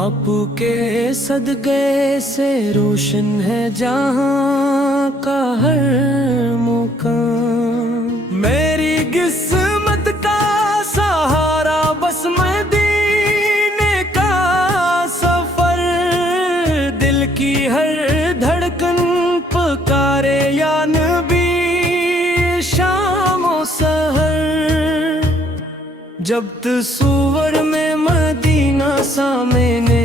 آپ کے صدقے سے روشن ہے جہاں کا ہر مقام، میری قسمت کا سہارا بس مدینے کا سفر، دل کی ہر دھڑکن پکارے یا نبی شام و سحر، جب تصور میں مدینہ سامنے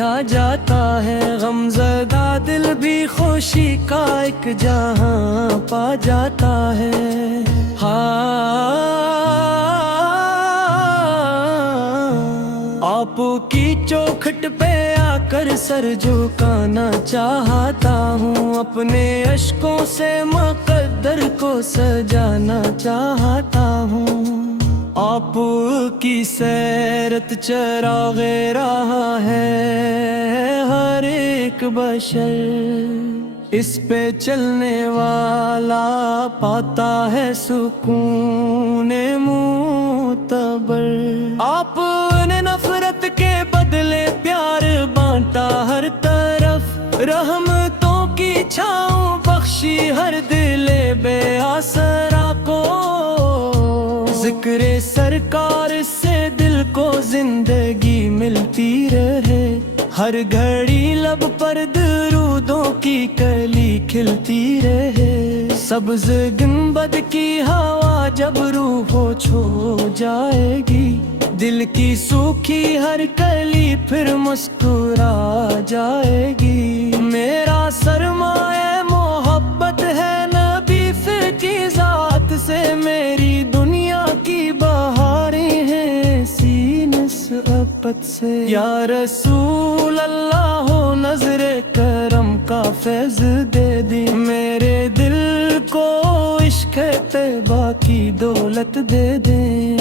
آ جاتا ہے، غم زدہ دل بھی خوشی کا ایک جہاں پا جاتا ہے۔ آپ کی چوکھٹ پہ آ کر سر جھکانا چاہتا ہوں، اپنے اشکوں سے مقدر کو سجانا چاہتا ہوں۔ آپ کی سیرت چراغ راہ ہے ہر ایک بشر، اس پہ چلنے والا پاتا ہے سکون معتبر۔ آپ نے نفرت کے بدلے پیار بانٹا ہر طرف، رحمتوں کی چھاؤں بخشی ہر دل بے آسرا کو، ذکر سرکار سے دل کو زندگی ملتی رہے، ہر گھڑی لب پر درودوں کی کلی کھلتی رہے، سبز گنبد کی ہوا جب روح چھو جائے گی، دل کی سوکھی ہر کلی پھر مسکرا جائے گی۔ میرا سرمایہ محبت ہے نبی کی ذات سے، میری دنیا کی بہاریں ہیں اسی نسبت سے، یا رسول اللہ ہو نظر کرم کا فیض دے دی، میرے دل کو عشق طیبہ کی دولت دے دیں۔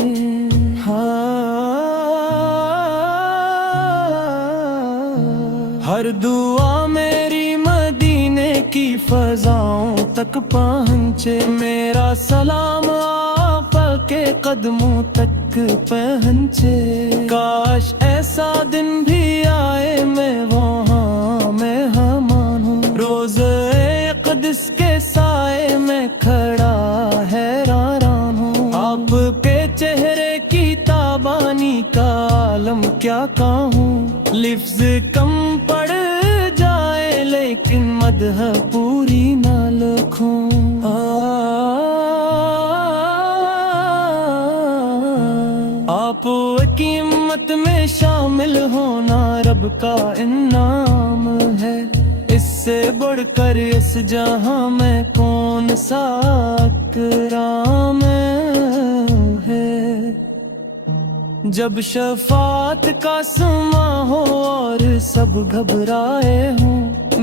ہر دعا میری مدینے کی فضاؤں تک پہنچے، میرا سلام آقا کے قدموں تک پہنچے، کاش ایسا دن بھی آئے میں وہاں مہمان ہوں، روزہ اقدس کے سائے میں کھڑا حیران ہوں، آپ کے چہرے کی تابانی کا عالم کیا کہوں، لفظ کم پڑ جائے لیکن مدح پوری نہ لکھوں۔ آپ کی امت میں شامل ہونا رب کا انعام ہے، اس سے بڑھ کر اس جہاں میں کون سا اکرام ہے، جب شفاعت کا سما ہو اور سب گھبرائے ہوں،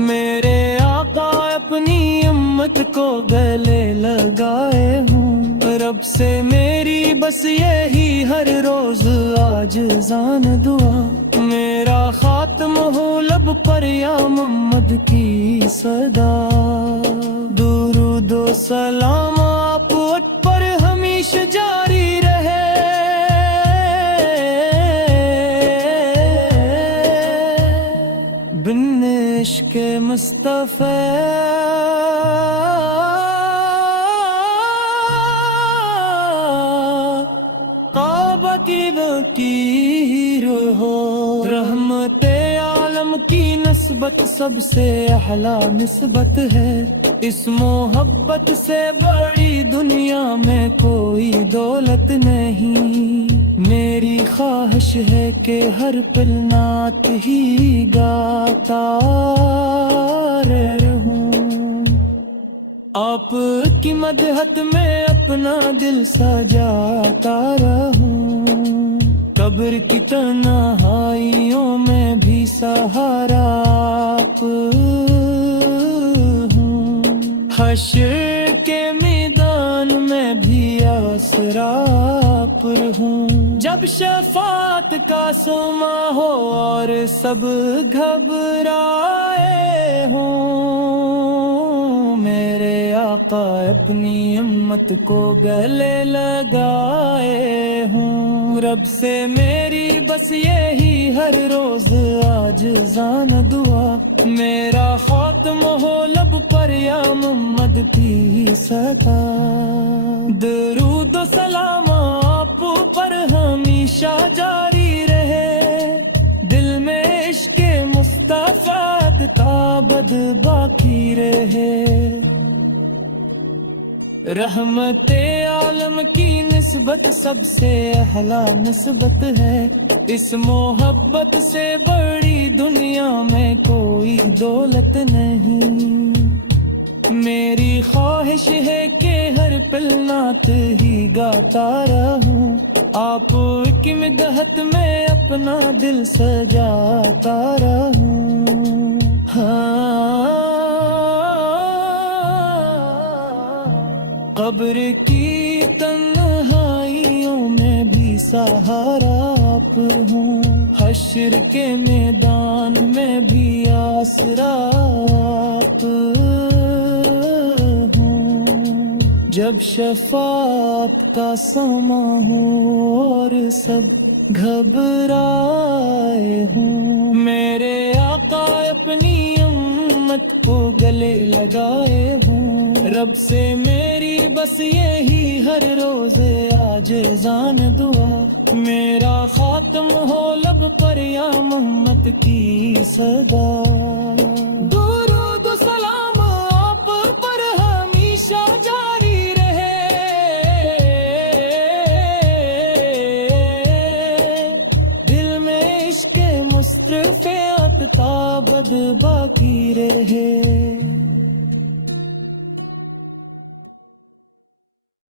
میرے آقا اپنی امت کو گلے لگائے ہوں، رب سے میری بس یہی ہر روز عاجزان دعا، میرا خاتم ہو لب پر یا محمد کی صدا، درود و سلام آپ پر ہمیشہ جاری رہے، بن عشق مصطفیٰ کعبہ کی لکیر ہو، رحمت عالم کی نسبت سب سے اعلیٰ نسبت ہے، اس محبت سے بڑی دنیا میں کوئی دولت نہیں، میری خواہش ہے کہ ہر پل نعت ہی گاتا رہوں، آپ کی مدحت میں اپنا دل سجاتا رہوں، قبر کی تنہائیوں میں بھی سہارا آپ ہوں، حشر کے میدان میں بھی آسرا پر ہوں، جب شفاعت کا سما ہو اور سب گھبرائے ہوں، میرے آقا اپنی امت کو گلے لگائے ہوں۔ رب سے میری بس یہی ہر روز عاجزانہ دعا، میرا خاتمہ ہو لب پر یا محمد کی صدا، درود و سلام آپ پر ہمیشہ جاری رہے، دل میں عشق مصطفیٰ تابد باقی رہے، رحمت عالم کی نسبت سب سے اعلیٰ نسبت ہے، اس محبت سے بڑی دنیا میں کوئی دولت نہیں، میری خواہش ہے کہ ہر پل نعت ہی گاتا رہوں، آپ کی مدحت میں اپنا دل سجاتا رہوں، قبر کی تنہائیوں میں بھی سہارا آپ ہوں، حشر کے میدان میں بھی آسرا آپ ہوں، جب شفاعت کا سما ہو اور سب گھبرائے ہوں، میرے آقا اپنی امت کو گلے لگائے ہوں، رب سے میری بس یہی ہر روز عاجزانہ دعا، میرا خاتم ہو لب پر یا محمد کی صدا، درود و سلام آپ پر ہمیشہ جاری رہے، دل میں عشق مصطفیٰ تابد باقی رہے۔